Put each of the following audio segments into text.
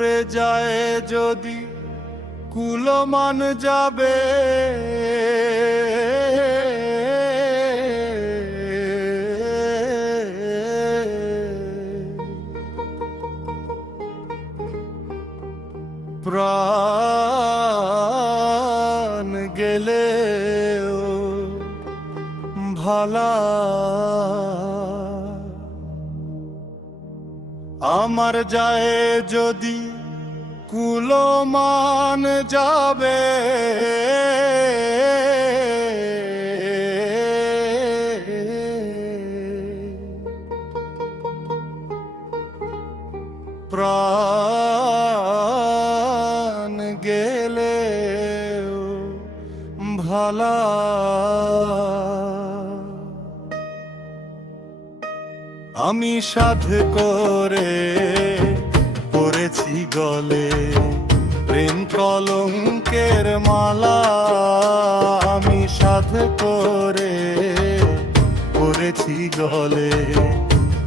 পড়ে যায় যদি কুলমান যাবে। প্রাণ গেলেও ভালা আমার যায় যদি কুলমান যাবে। প্রাণ গেলেও ভালা আমি সাধ করে পরেছি গলে প্রেম কলঙ্কের মালা। আমি সাধ করে পরেছি গলে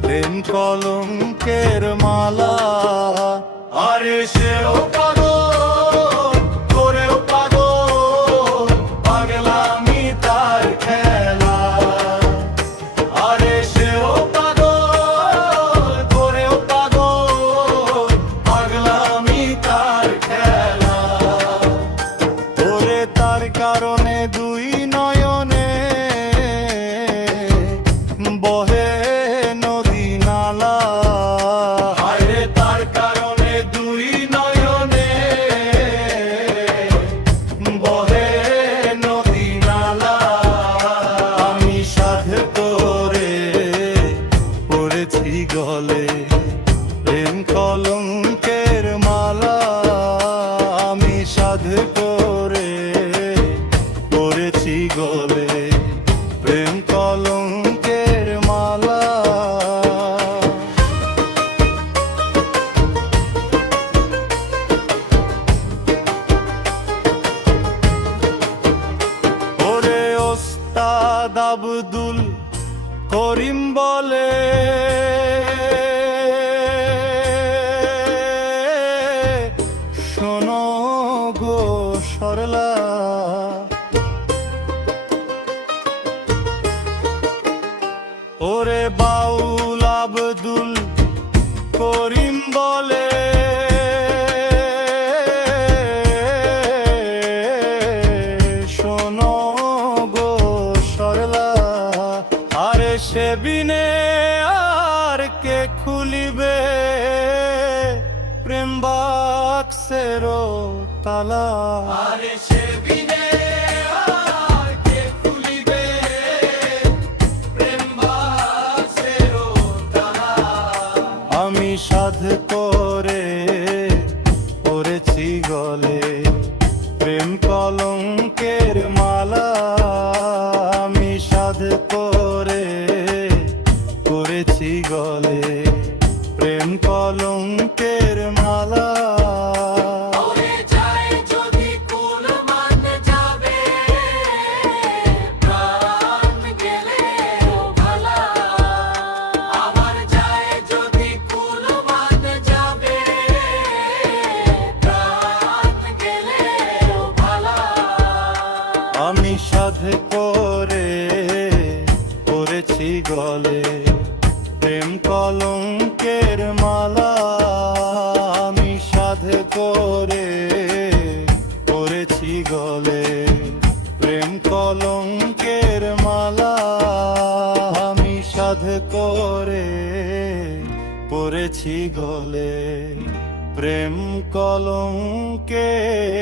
প্রেম কলঙ্কের মালা। আরে সেও পাগল করেও পাগল, পাগলামি তার খেলা। আরে সেও পাগল করেও পাগল, পাগলামি তার খেলা। ওরে তার কারণে দুই নয়নে বহে নদী নালা। আরে তার কারণে দুই নয়নে বহে নদী নালা। আমি সাধ করে পড়েছি গলে প্রেম কলঙ্কের মালা। আমি সাধ করে পড়েছি গলে প্রেম কলঙ্কের মালা। ওরে ওস্তাদ আব্দুল করিম বলে শোনো গো সরলা। ওরে বাউল আব্দুল করিম বলে শোনো গো সরলা। আরে সে বিনে আর কে খুলিবে প্রেম বাক্সেরও তালা। আরে সে বিনে আর কে খুলিবে প্রেম বাক্সেরও তালা। আমি সাধ করে পড়েছি গলে প্রেম কলঙ্কের মালা। আমি সাধ করে পড়েছি গলে প্রেম কলঙ্কের মালা। আমি সাধ করে পড়েছি গলে প্রেম কলঙ্কের মালা। আমি সাধ করে পড়েছি গলে প্রেম কলঙ্কের মালা। আমি সাধ করে পড়েছি গলে প্রেম কলঙ্কের